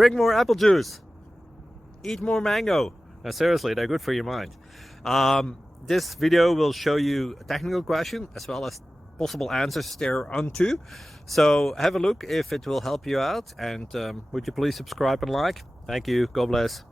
Drink more apple juice. Eat more mango. Now, seriously, they're good for your mind. This video will show you a technical question as well as possible answers thereunto. So have a look if it will help you out, and would you please subscribe and like? Thank you. God bless.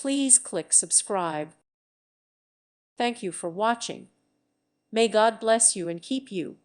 Please click subscribe. Thank you for watching. May God bless you and keep you.